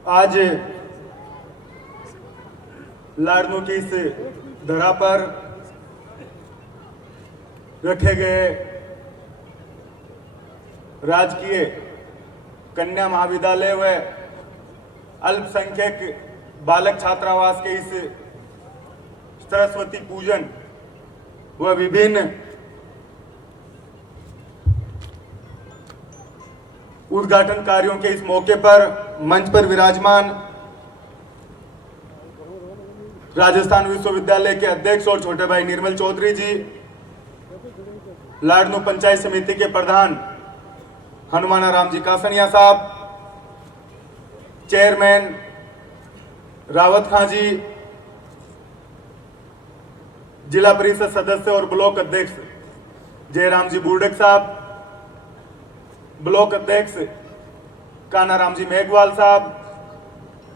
आज लाड़नू की इस धरा पर रखे गए राजकीय कन्या महाविद्यालय व अल्पसंख्यक बालक छात्रावास के इस सरस्वती पूजन व विभिन्न उद्घाटन कार्यों के इस मौके पर मंच पर विराजमान राजस्थान विश्वविद्यालय के अध्यक्ष और छोटे भाई निर्मल चौधरी जी, लाड़नू पंचायत समिति के प्रधान हनुमाना राम जी कासनिया साहब, चेयरमैन रावत खां जी, जिला परिषद सदस्य और ब्लॉक अध्यक्ष जयराम जी बुर्डक साहब, ब्लॉक अध्यक्ष कानाराम जी मेघवाल साहब,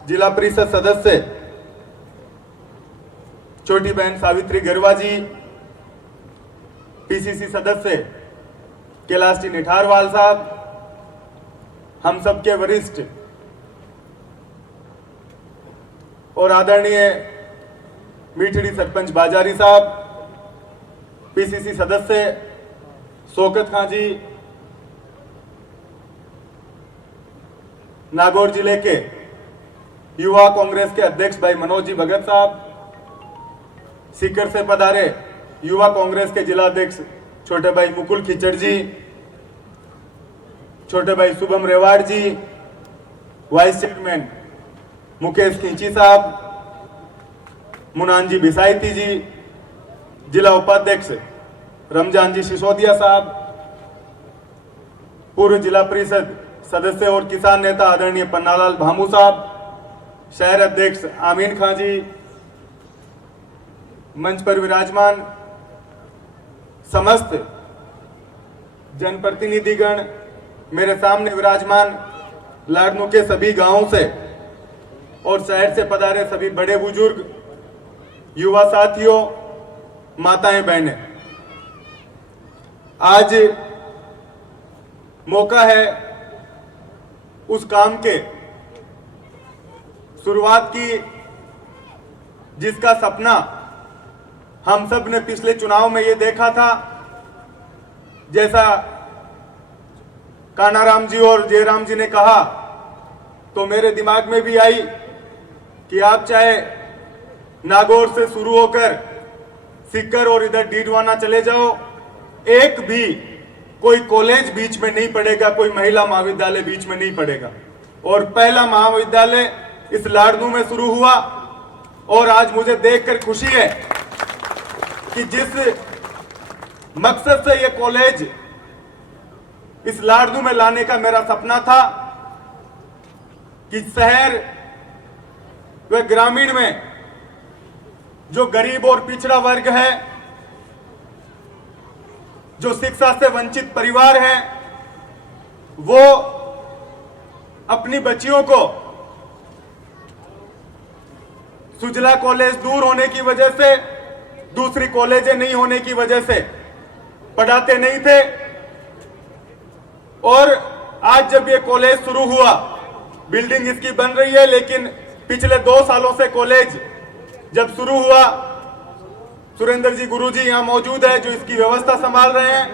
जिला परिषद सदस्य छोटी बहन सावित्री गरवा जी, पीसीसी सदस्य कैलाश जी निठारवाल साहब, हम सबके वरिष्ठ और आदरणीय मीठड़ी सरपंच बाजारी साहब, पीसीसी सदस्य शौकत खां जी, नागौर जिले के युवा कांग्रेस के अध्यक्ष भाई मनोज जी भगत साहब, सीकर से पधारे युवा कांग्रेस के जिला अध्यक्ष छोटे भाई मुकुल खिचड़ जी, छोटे भाई शुभम रेवाड़ जी, वाइस चेयरमैन मुकेश खींची साहब, मुनान जी बिसाईती जी, जिला उपाध्यक्ष रमजान जी सिसोदिया साहब, पूर्व जिला परिषद सदस्य और किसान नेता आदरणीय पन्नालाल भामू साहब, शहर अध्यक्ष आमीन खां जी, मंच पर विराजमान समस्त जनप्रतिनिधिगण, मेरे सामने विराजमान लाड़नू के सभी गांवों से और शहर से पधारे सभी बड़े बुजुर्ग, युवा साथियों, माताएं बहनें, आज मौका है उस काम के शुरुआत की जिसका सपना हम सब ने पिछले चुनाव में ये देखा था। जैसा कानाराम जी और जयराम जी ने कहा तो मेरे दिमाग में भी आई कि आप चाहे नागौर से शुरू होकर सीकर और इधर डीडवाना चले जाओ, एक भी कोई कॉलेज बीच में नहीं पड़ेगा, कोई महिला महाविद्यालय बीच में नहीं पड़ेगा। और पहला महाविद्यालय इस लाड़नू में शुरू हुआ और आज मुझे देखकर खुशी है कि जिस मकसद से ये कॉलेज इस लाड़नू में लाने का मेरा सपना था कि शहर व ग्रामीण में जो गरीब और पिछड़ा वर्ग है, जो शिक्षा से वंचित परिवार हैं, वो अपनी बच्चियों को सुजला कॉलेज दूर होने की वजह से, दूसरी कॉलेजें नहीं होने की वजह से पढ़ाते नहीं थे। और आज जब ये कॉलेज शुरू हुआ, बिल्डिंग इसकी बन रही है, लेकिन पिछले 2 सालों से कॉलेज जब शुरू हुआ, सुरेंद्र जी गुरुजी यहाँ मौजूद है जो इसकी व्यवस्था संभाल रहे हैं,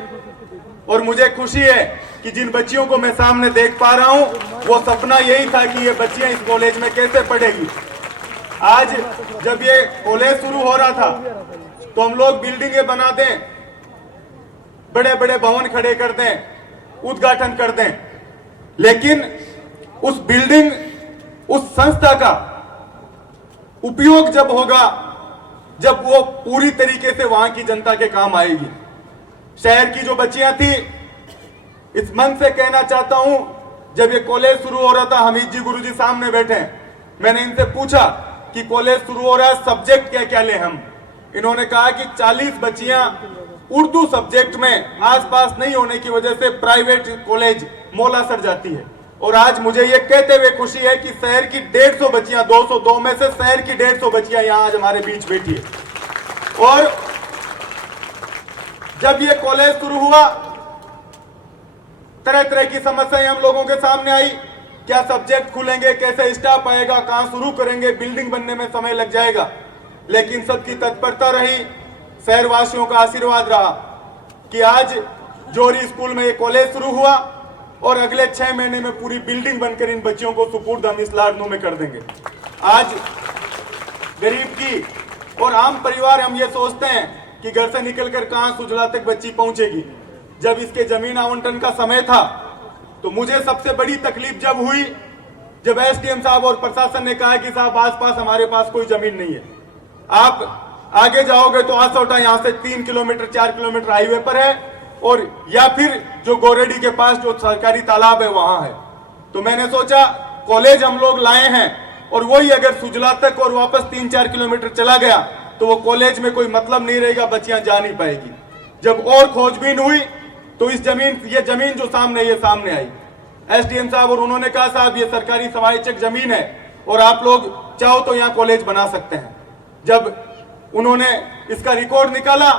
और मुझे खुशी है कि जिन बच्चियों को मैं सामने देख पा रहा हूं, वो सपना यही था कि ये बच्चियां इस कॉलेज में कैसे पढ़ेगी। आज जब ये कॉलेज शुरू हो रहा था तो हम लोग बिल्डिंगें बना दें, बड़े बड़े भवन खड़े कर दें, उद्घाटन कर दें, लेकिन उस बिल्डिंग, उस संस्था का उपयोग जब होगा जब वो पूरी तरीके से वहां की जनता के काम आएगी। शहर की जो बच्चियां थी, इस मन से कहना चाहता हूं, जब ये कॉलेज शुरू हो रहा था, हमीद जी गुरुजी सामने बैठे हैं, मैंने इनसे पूछा कि कॉलेज शुरू हो रहा है, सब्जेक्ट क्या क्या ले हम। इन्होंने कहा कि 40 बच्चियां उर्दू सब्जेक्ट में आसपास नहीं होने की वजह से प्राइवेट कॉलेज मौला सर जाती है। और आज मुझे ये कहते हुए खुशी है कि शहर की 150 बच्चियां, 202 में से शहर की 150 बच्चियां यहां आज हमारे बीच बैठी है। और जब ये कॉलेज शुरू हुआ, तरह तरह की समस्याएं हम लोगों के सामने आई क्या सब्जेक्ट खुलेंगे, कैसे स्टाफ आएगा, कहां शुरू करेंगे, बिल्डिंग बनने में समय लग जाएगा, लेकिन सबकी तत्परता रही, शहरवासियों का आशीर्वाद रहा कि आज जोरी स्कूल में ये कॉलेज शुरू हुआ और अगले 6 महीने में पूरी बिल्डिंग बनकर इन बच्चियों को सुपुर्द हम इस लाडनू में कर देंगे। आज गरीब की और आम परिवार हम ये सोचते हैं कि घर से निकलकर कहां सुजला तक बच्ची पहुंचेगी। जब इसके जमीन आवंटन का समय था तो मुझे सबसे बड़ी तकलीफ जब हुई जब एसडीएम साहब और प्रशासन ने कहा कि साहब आसपास हमारे पास कोई जमीन नहीं है, आप आगे जाओगे तो आसौटा यहां से 3 किलोमीटर 4 किलोमीटर हाईवे पर है और या फिर जो गोरेडी के पास जो सरकारी तालाब है वहां है। तो मैंने सोचा कॉलेज हम लोग लाए हैं और वही अगर सुजला तक और वापस 3-4 किलोमीटर चला गया तो वो कॉलेज में कोई मतलब नहीं रहेगा, बच्चियां जा नहीं पाएगी। जब और खोजबीन हुई तो ये जमीन जो सामने आई, एसडीएम साहब और उन्होंने कहा साहब ये सरकारी समावेशक जमीन है और आप लोग चाहो तो यहाँ कॉलेज बना सकते हैं। जब उन्होंने इसका रिकॉर्ड निकाला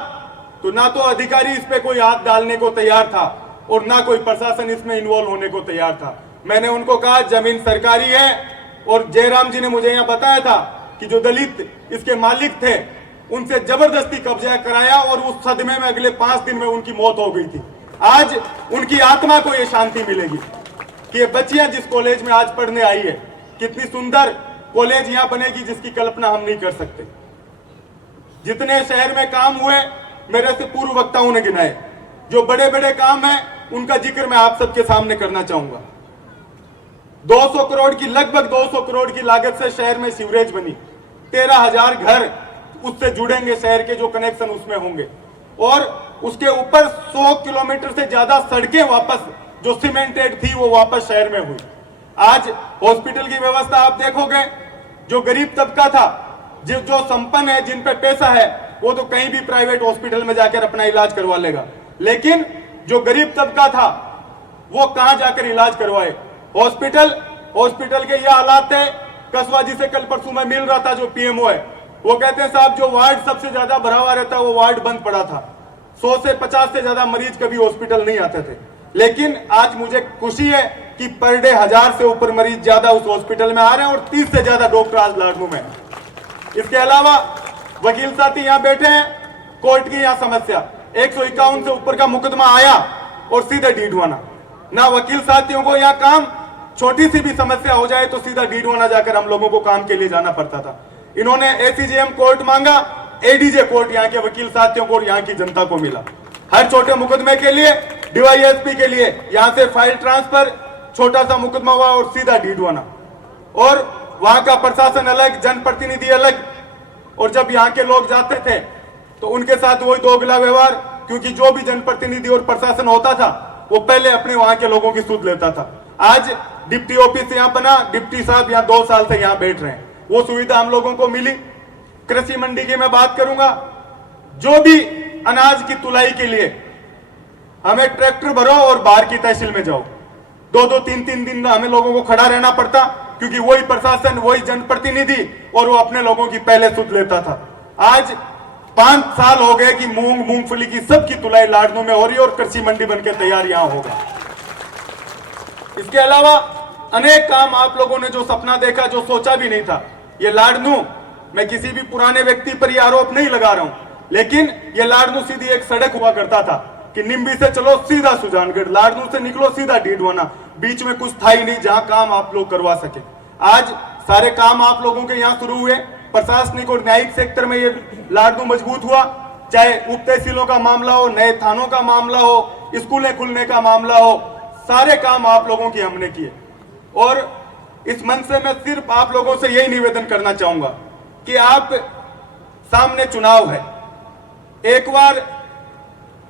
तो ना तो अधिकारी इस पे कोई हाथ डालने को तैयार था और ना कोई प्रशासन इसमें इन्वॉल्व होने को तैयार था। मैंने उनको कहा जमीन सरकारी है और जयराम जी ने मुझे यहाँ बताया था कि जो दलित इसके मालिक थे उनसे जबरदस्ती कब्जा कराया और उस सदमे में अगले 5 दिन में उनकी मौत हो गई थी। आज उनकी आत्मा को ये शांति मिलेगी कि ये बच्चियां जिस कॉलेज में आज पढ़ने आई है, कितनी सुंदर कॉलेज यहाँ बनेगी जिसकी कल्पना हम नहीं कर सकते। जितने शहर में काम हुए मेरे से पूर्व वक्ताओं ने गिनाए, जो बड़े बड़े काम है उनका जिक्र मैं आप सबके सामने करना चाहूंगा। 200 करोड़ की लगभग 200 करोड़ की लागत से शहर में सीवरेज बनी, 13,000 घर उससे जुड़ेंगे, शहर के जो कनेक्शन उसमें होंगे और उसके ऊपर 100 किलोमीटर से ज्यादा सड़कें वापस जो सीमेंटेड थी वो वापस शहर में हुई। आज हॉस्पिटल की व्यवस्था आप देखोगे, जो गरीब तबका था, जो संपन्न है, जिन पे पैसा है, वो तो कहीं भी प्राइवेट हॉस्पिटल में जाकर अपना इलाज करवा लेगा, लेकिन जो गरीब तबका था वो कहां जाकर इलाज करवाए। हॉस्पिटल के ये हालात है। कसवा जी से कल परसों में मिल रहा था, जो पीएमओ है, वो कहते हैं साहब जो वार्ड सबसे ज्यादा भरा हुआ रहता है वो वार्ड बंद पड़ा था, 100 से 50 से ज्यादा मरीज कभी हॉस्पिटल नहीं आते थे। लेकिन आज मुझे खुशी है कि पर डे 1000 से ऊपर मरीज ज्यादा उस हॉस्पिटल में आ रहे हैं और 30 से ज्यादा डॉक्टर आज लाडनू में। इसके अलावा वकील साथी यहाँ बैठे हैं, कोर्ट की यहाँ समस्या, 151 से ऊपर का मुकदमा आया और सीधे डीडवाना। ना वकील साथियों को यहाँ काम, छोटी सी भी समस्या हो जाए तो सीधा डीडवाना जाकर हम लोगों को काम के लिए जाना पड़ता था। इन्होंने एसीजेएम कोर्ट मांगा, एडीजे कोर्ट यहाँ के वकील साथियों को और यहाँ की जनता को मिला। हर छोटे मुकदमे के लिए डीवाईएसपी के लिए यहाँ से फाइल ट्रांसफर, छोटा सा मुकदमा हुआ और सीधा डीडवाना, और वहां का प्रशासन अलग, जनप्रतिनिधि अलग। और जब यहाँ के लोग जाते थे तो उनके साथ वही दोगला व्यवहार, क्योंकि जो भी जनप्रतिनिधि और प्रशासन होता था वो पहले अपने वहां के लोगों की सुध लेता था। आज डिप्टी ऑफिस यहाँ बना, डिप्टी साहब यहाँ 2 साल से यहाँ बैठ रहे हैं, वो सुविधा हम लोगों को मिली। कृषि मंडी की मैं बात करूंगा, जो भी अनाज की तुलाई के लिए हमें ट्रैक्टर भरो और बाहर की तहसील में जाओ, 2-2, 3-3 दिन हमें लोगों को खड़ा रहना पड़ता, क्योंकि वही प्रशासन, वही जनप्रतिनिधि और वो अपने लोगों की पहले सुध लेता था। आज 5 साल हो गए कि मूंगफली की सबकी तुलाई लाडनू में हो रही है और कृषि मंडी बनकर तैयार यहां होगा। इसके अलावा अनेक काम आप लोगों ने जो सपना देखा, जो सोचा भी नहीं था, ये लाडनू, मैं किसी भी पुराने व्यक्ति पर यह आरोप नहीं लगा रहा हूं, लेकिन ये लाडनू सीधी एक सड़क हुआ करता था कि निम्बी से चलो सीधा सुजानगढ़, लाडनू से निकलो सीधा डीडवाना, बीच में कुछ था ही नहीं जहां काम आप लोग करवा सके। आज सारे काम आप लोगों के यहाँ शुरू हुए, प्रशासनिक और न्यायिक सेक्टर में ये लाडनू मजबूत हुआ, चाहे उप तहसीलों का मामला हो, नए थानों का मामला हो, स्कूलें खुलने का मामला हो, सारे काम आप लोगों की हमने किए। और इस मंच से मैं सिर्फ आप लोगों से यही निवेदन करना चाहूंगा कि आप सामने चुनाव है, एक बार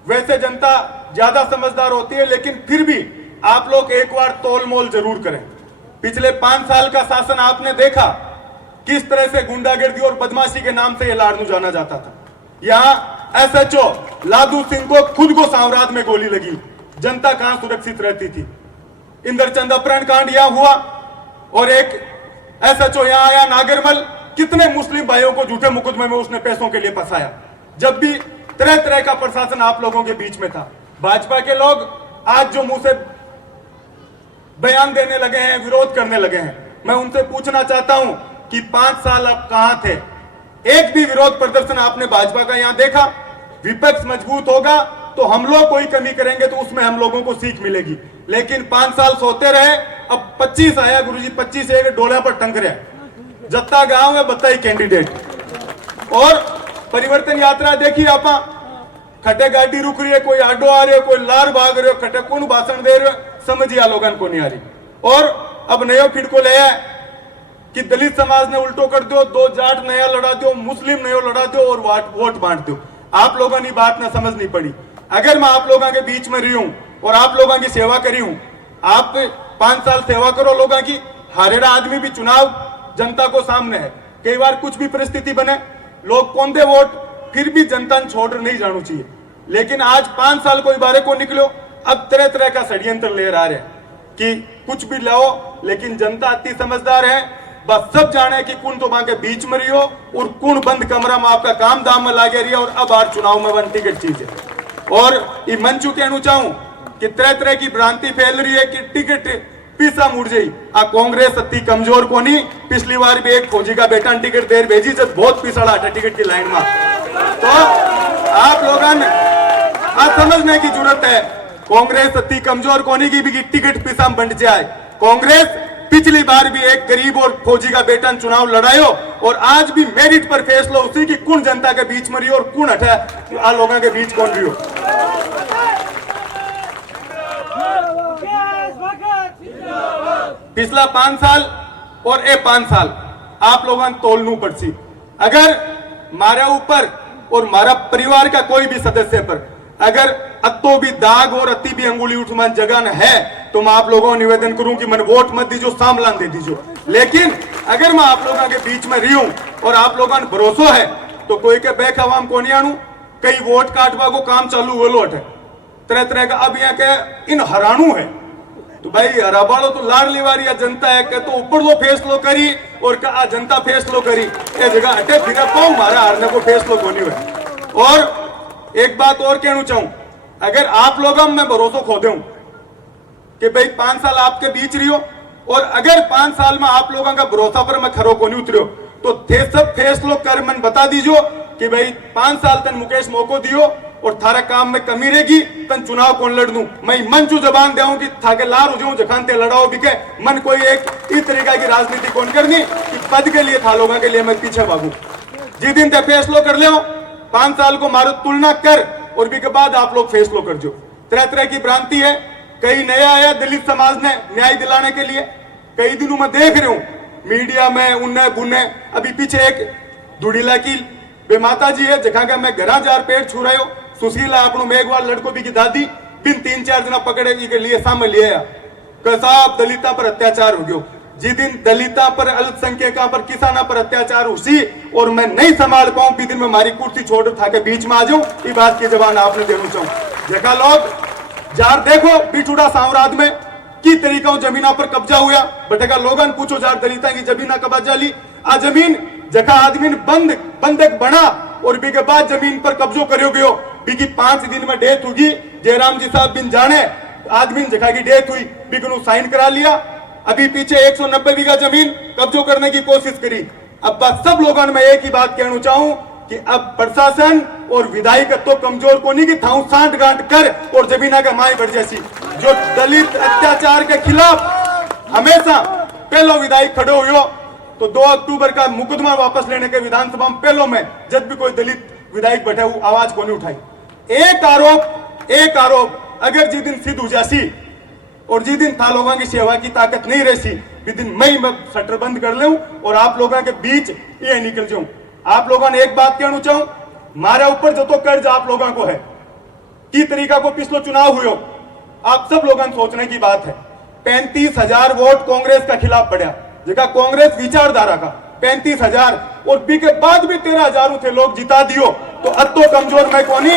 वैसे जनता ज्यादा समझदार होती है, लेकिन फिर भी आप लोग एक बार तोल मोल जरूर करें। पिछले 5 साल का शासन आपने देखा किस तरह से गुंडागर्दी और बदमाशी के नाम से यह लाडनू जाना जाता था। यहाँ एसएचओ लादू सिंह को खुद को साम्राज्य में गोली लगी, जनता कहां सुरक्षित रहती थी। इंद्रचंद अपहरण कांड यहां हुआ और एक एसएचओ यहां आया नागरमल, कितने मुस्लिम भाइयों को झूठे मुकदमे में उसने पैसों के लिए फंसाया। जब भी तरह तरह का प्रशासन आप लोगों के बीच में था, भाजपा के लोग आज जो मुंह से बयान देने लगे हैं, विरोध करने लगे हैं। मैं उनसे पूछना चाहता हूं कि 5 साल आप कहां थे? एक भी विरोध प्रदर्शन आपने भाजपा का यहां देखा? विपक्ष मजबूत होगा तो हम लोग कोई कमी करेंगे तो उसमें हम लोगों को सीख मिलेगी, लेकिन 5 साल सोते रहे। अब 25 आया गुरुजी, 25 एक डोला पर टंक रहा है। जत्ता गांव में बताई कैंडिडेट और परिवर्तन यात्रा देखी आप, खटे गाड़ी रुक रही है, कोई आडो आ रहे हो, कोई लार भाग रहे हो, खटे कौन भाषण दे रहे हो, समझिए लोगन को नहीं आ रही। और अब नयो फिर को ले कि दलित समाज ने उल्टो कर दो, 2 जाट नया लड़ा दो, मुस्लिम नयो लड़ा दो और वोट बांट दो। आप लोगों ने बात ना समझनी पड़ी। अगर मैं आप लोगों के बीच में रही हूं और आप लोगों की सेवा करी हूं, आप 5 साल सेवा करो लोगों की। हारेड़ा आदमी भी चुनाव जनता को सामने है, कई बार कुछ भी परिस्थिति बने, लोग कौन दे वोट, फिर भी जनता ने छोड़ नहीं जाना चाहिए। लेकिन आज 5 साल कोई बारे को निकलो, अब तरह तरह का षड्यंत्र ले रहा है कि कुछ भी लाओ, लेकिन जनता अति समझदार है, बस सब जाने कि कौन तो वहां के बीच में रही हो और कौन बंद कमरा में आपका काम दाम में लागे रही और अब आर चुनाव में वन टिकट चीज है। और ये मंचू कहना चाहूं कि तरह तरह की भ्रांति फैल रही है कि टिकट पीसा मुड़ जाई। आ कांग्रेस अति कमजोर को नहीं, पिछली बार भी एक फौजी का बेटा टिकट देर भेजी जब बहुत पिछड़ा हटा टिकट की लाइन में। तो आप लोगों ने समझने की जरूरत है, कांग्रेस अति कमजोर कोनी की भी टिकट पिसा बंट जाए। कांग्रेस पिछली बार भी एक गरीब और फौजी का बेटा चुनाव लड़ायो और आज भी मेरिट पर फैसला उसी की कौन जनता के बीच में रही और कौन हटा आ लोगों के बीच कौन रही हो। पिछला 5 साल और ए 5 साल आप लोगों ने तोलनू पड़सी। अगर मारे ऊपर और मारा परिवार का कोई भी सदस्य पर अगर अतो भी दाग और अति भी अंगुली उठमान जगह है तो मैं आप लोगों को निवेदन करूं कि मन वोट मत दीजो, सामलान दे दीजो। लेकिन अगर मैं आप लोगों के बीच में रही हूं और आप लोगों ने भरोसा है तो कोई के बैक हवाम को नहीं आणू, कई वोट काटवा को काम चालू हो लोट है तरह तरह का। अब यहाँ के इन हरानू है तो भाई हराबालो तो लाडली वारी जनता है के तो ऊपर लो फैसलो करी और का जनता फैसलो करी ये जगह हटे फिर पाऊं मारा हारने को फैसलो को नहीं हुए। और एक बात और कहना चाहूं, अगर आप लोगों में भरोसा खो दूं कि भाई 5 साल आपके बीच रही हो और अगर 5 साल में आप लोगों का भरोसा पर मैं खरो को नहीं उतरियो तो थे सब फैसलो कर मन बता दीजो कि भाई 5 साल तक मुकेश मौको दियो और थारा काम में कमी रहेगी तन चुनाव कौन लड़ दूं। मैं मन चू जबान देऊं कि थाके लार हो जाऊं जखानते लड़ाओ बिके मन कोई एक इस तरीका की राजनीति कौन करनी कि पद के लिए था लोगों के लिए मैं पीछे भागू। जिस दिन ते फैसलो कर ले 5 साल को मारो तुलना कर और भी के बाद आप लोग फैसलो कर जो। तरह तरह की भ्रांति है, कई नया आया दलित समाज ने न्याय दिलाने के लिए, कई दिनों में देख रहे हूं मीडिया में उन्ने बुन्ने। अभी पीछे एक दुड़ीला की बेमाता जी है जगह का मैं घरा जार पेड़ छू रहे हो, सुशीला अपनो मेघवाल लड़को भी की दादी बिन 3-4 जना पकड़े के लिए सामने लिया कसाब दलिता पर अत्याचार हो गयो। जिस दिन दलिता पर अल्पसंख्यका पर किसाना पर अत्याचार हुई और मैं नहीं संभाल पाऊं भी दिन में हमारी कुर्सी छोड़ था के बीच में आ जाऊं, ये बात की जबान आपने देना चाहूं। जगह लोग जार देखो बिटूड़ा सांवराद में की तरीका जमीना पर कब्जा हुआ बटेगा लोगन पूछो जार दलिता की जमीना कब्जा ली आ जमीन जगह आदमी बंधक बना और बी के बाद जमीन पर कब्जो करो गयो बी की 5 दिन में डेथ होगी। जयराम जी साहब बिन जाने आदमी जगह की डेथ हुई बी को साइन करा लिया। अभी पीछे 190 बीघा जमीन कब्जो करने की कोशिश करी। अब बस सब लोगों ने मैं एक ही बात कहना चाहूं कि अब प्रशासन और विधायक तो कमजोर को नहीं कि थाऊ सांठ गांठ कर और जमीना का माई बढ़ जैसी जो दलित अत्याचार के खिलाफ हमेशा पहलो विधायक खड़े हुए तो 2 अक्टूबर का मुकदमा वापस लेने के विधानसभा में पहलो में जब भी कोई दलित विधायक बैठे हुए आवाज को नहीं उठाई। एक आरोप अगर जिस दिन सिद्ध हो जासी और जिस दिन था लोगों की सेवा की ताकत नहीं रहती जिस दिन मैं शटर बंद कर लूं और आप लोगों के बीच ये निकल जाऊं। आप लोगों ने एक बात कहना चाहूं, मारे ऊपर जो तो कर्ज आप लोगों को है की तरीका को पिछलो चुनाव हुए आप सब लोगों ने सोचने की बात है। 35,000 वोट कांग्रेस का खिलाफ पड़ा जगह कांग्रेस विचारधारा का 35,000 और बी के बाद भी 13,000 थे लोग जिता दियो तो अतो कमजोर मैं कोनी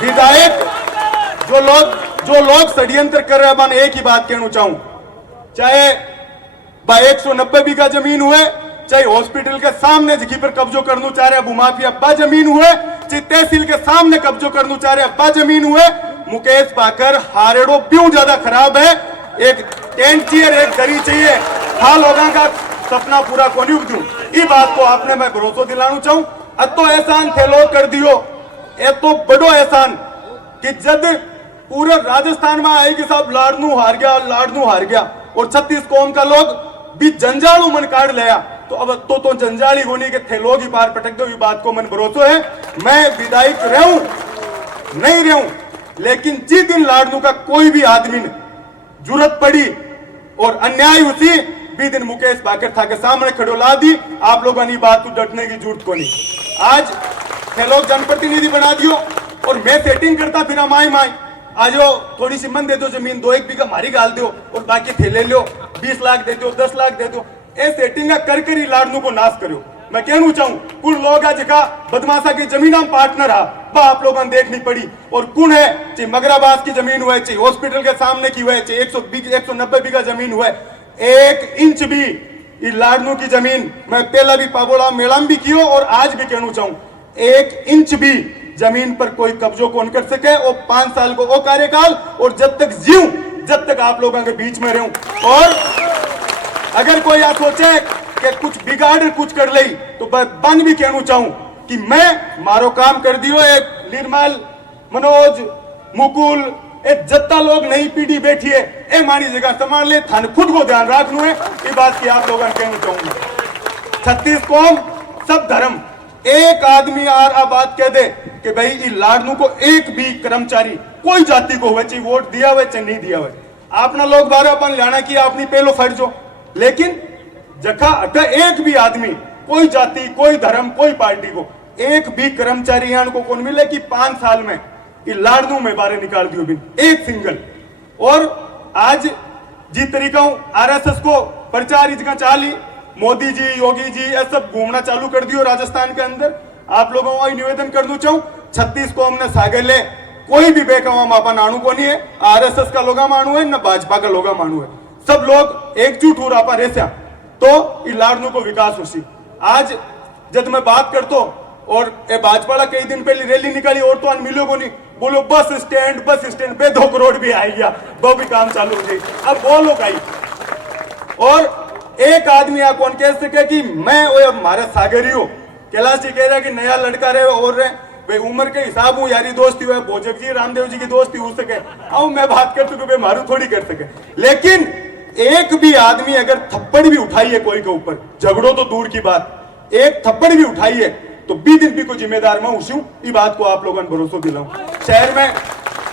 विधायक जो लोग षड्यंत्र कर रहे हैं। एक ही बात कहना चाहूं, चाहे 190 बीघा जमीन हुए, चाहे हॉस्पिटल के सामने जगह पर कब्जो करना चाह रहे भूमाफिया अब्बा जमीन हुए, चाहे तहसील के सामने कब्जो करना चाह रहे अब्बा जमीन हुए, मुकेश पाकर हारेड़ो क्यों ज्यादा खराब है। एक टेंट चाहिए, एक दरी चाहिए, हाँ लोगों का सपना पूरा कोनी दूं। ये बात को आपने मैं भरोसा दिलाना चाहूं। तो एहसान थे लोग कर दियो, ये तो बड़ो एहसान कि जब पूरे राजस्थान में आएगी साहब लाडनू हार गया और 36 कौम का लोग भी जंजालू मन काट लिया, तो अब तो जंजाली होने के थे लोग ही पार पटक दो। ये बात को मन भरोसा है। मैं विधायक रहूं नहीं रहूं, लेकिन जिस दिन लाडनू का कोई भी आदमी ने जरूरत पड़ी और अन्याय उसी भी दिन मुकेश बाकर था के सामने खड़ो ला दी। आप लोगों ने बात को डटने की जरूरत को नहीं। आज थे लोग जनप्रतिनिधि बना दियो और मैं सेटिंग करता फिर माई आज थोड़ी सी मन दे दो जमीन, 2-1 बीघा मारी गाल दो और बाकी थे ले लो, 20 लाख दे दो, 10 लाख दे दो। ए सेटिंग कर ही लाडनू को नाश करो। मैं कहना चाहूं कुल लोग है जिका बदमाशा की जमीन हम पार्टनर हा बा आप लोगों ने देखनी पड़ी। और कौन है चाहे मगराबाद की जमीन हुए, चाहे हॉस्पिटल के सामने की हुए, चाहे 190 बीघा जमीन हुए, 1 इंच भी ये लाडनू की जमीन मैं पहला भी पागोड़ा मेला में भी कियो और आज भी कहना चाहूं 1 इंच भी जमीन पर कोई कब्जो कौन कर सके। और 5 साल को वो कार्यकाल और जब तक जीऊं जब तक आप लोगों के बीच में रहूं। और अगर कोई आप सोचे कि कुछ बिगाड़ कुछ कर ले तो बन भी कहना चाहूं कि मैं मारो काम कर दियो। एक निर्मल मनोज मुकुल एक जत्ता लोग नई पीढ़ी बैठी है, ए मानी जगह संभाल ले, थाने खुद को ध्यान रखना है। ये बात की आप लोगों ने कहना चाहूंगा। 36 कौम सब धर्म, एक आदमी आ बात कह दे कि भाई ये लाडनू को एक भी कर्मचारी कोई जाति को हुए चाहे वोट दिया हुए चाहे नहीं दिया हुए, आपना लोग बारह अपन लाना की अपनी पहलो फर्ज हो। लेकिन जखा अटा एक भी आदमी कोई जाति कोई धर्म कोई पार्टी को एक भी कर्मचारी को कौन मिले कि 5 साल में ये लाडनू में बारे निकाल दियो बिन एक सिंगल। और आज जिस तरीका आरएसएस को प्रचार इसका चाली मोदी जी योगी जी ये सब घूमना चालू कर दियो राजस्थान के अंदर। आप लोगों को निवेदन कर दूं चाहूं 36 कौम ने सागर ले कोई भी बेकवा मापा नाणु को नहीं है, आरएसएस का लोगा मानू है न भाजपा का लोगा मानू है, सब लोग एकजुट हो रहा रेसा तो ये लाडनू को विकास होसी। आज जब मैं बात करता और ए भाजपा कई दिन पहले रैली निकाली और तो मिलो को नहीं, बोलो बस स्टैंड पे 2 करोड़ भी आई गया, वो भी काम चालू हो गई। अब वो लोग आई और एक आदमी आप कौन कह सके कि मैं हमारे सागरी हो कैलाश जी कह रहा कि नया लड़का रहे और रहे भाई उम्र के हिसाब हूँ यारी दोस्ती हुआ भोजक जी रामदेव जी की दोस्ती हो सके आओ मैं बात कर सकूं मारू थोड़ी कर सके। लेकिन एक भी आदमी अगर थप्पड़ भी उठाई है कोई के ऊपर, झगड़ो तो दूर की बात, एक थप्पड़ भी उठाई है तो 20 दिन भी को जिम्मेदार मैं उसी ये बात को आप लोगों ने भरोसा दिलाऊं। शहर में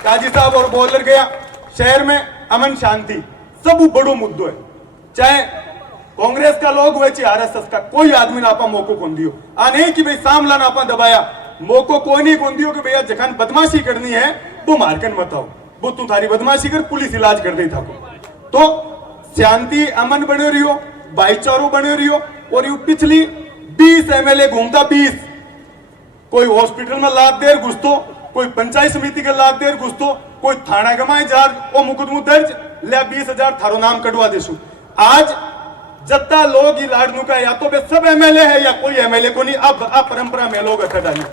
काजी साहब और बोलर गया, शहर में अमन शांति सब बड़ो मुद्दो है, चाहे कांग्रेस का लोग हुए चाहे आरएसएस का, कोई आदमी ना आपा मौको कौन दियो आ नहीं कि भाई सामला ना आपा दबाया मौको कोई नहीं कौन दियो कि भैया जखान बदमाशी करनी है वो मारकन मत आओ, वो तू थारी बदमाशी कर पुलिस इलाज कर दे था। तो शांति अमन बने रही हो, भाईचारो बने रही हो। और यू पिछली 20 एमएलए घूमता 20, कोई हॉस्पिटल में लाद देर घुसतो, कोई पंचायत समिति के लाद देर घुसतो, कोई थाना गमाए जार ओ मुकदमो दर्ज ले 20,000 थारो नाम कटवा देसु। आज जत्ता लोग ही लाडनू का या तो वे सब एमएलए है या कोई एमएलए को नहीं, अब परंपरा में लोग अखा डाली।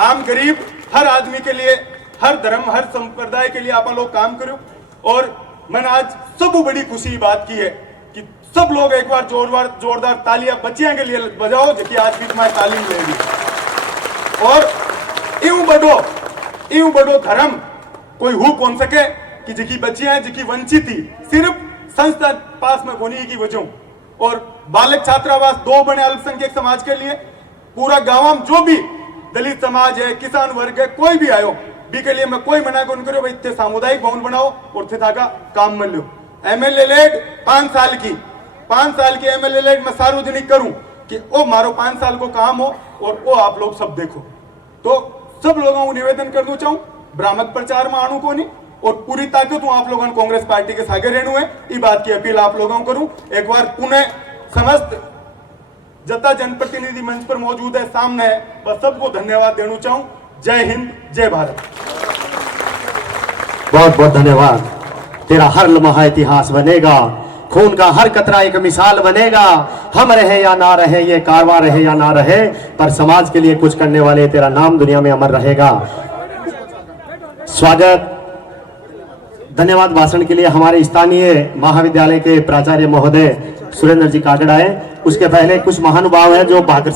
आम गरीब हर आदमी के लिए हर धर्म हर संप्रदाय के लिए आप लोग काम करो। और मैंने आज सब बड़ी खुशी बात की है कि सब लोग एक बार जोरदार तालियां बच्चियां के लिए बजाओ जो आज बीच में तालीम लेगी। और यूं बड़ो धर्म कोई हो कौन सके कि जिकी बच्चियां जिकी वंचित थी सिर्फ संस्था पास में होने की वजह। और बालक छात्रावास 2 बने अल्पसंख्यक समाज के लिए, पूरा गांव में जो भी दलित समाज है किसान वर्ग है कोई भी आयो भी के लिए मैं कोई मना कौन करो भाई इतने सामुदायिक भवन बनाओ और थे का काम मिल लो। एमएलए लेट 5 साल की एमएलए लेट मैं सार्वजनिक करूं कि ओ मारो 5 साल को काम हो और वो आप लोग सब देखो। तो सब लोगों को निवेदन कर दो चाहूं भ्रामक प्रचार में आणु को नहीं और पूरी ताकत हूं आप लोगों कांग्रेस पार्टी के सागे रहनु है। ये बात की अपील आप लोगों को करूं। एक बार पुणे समस्त जता जनप्रतिनिधि मंच पर मौजूद है सामने है, बस सबको धन्यवाद देना चाहूं। जय हिंद जय भारत। बहुत बहुत धन्यवाद। तेरा हर लम्हा इतिहास बनेगा, खून का हर कतरा एक मिसाल बनेगा। हम रहे या ना रहे, ये कारवां रहे या ना रहे, पर समाज के लिए कुछ करने वाले तेरा नाम दुनिया में अमर रहेगा। स्वागत धन्यवाद भाषण के लिए हमारे स्थानीय महाविद्यालय के प्राचार्य महोदय सुरेंद्र जी काकड़ आए। उसके पहले कुछ महानुभाव है जो भाकर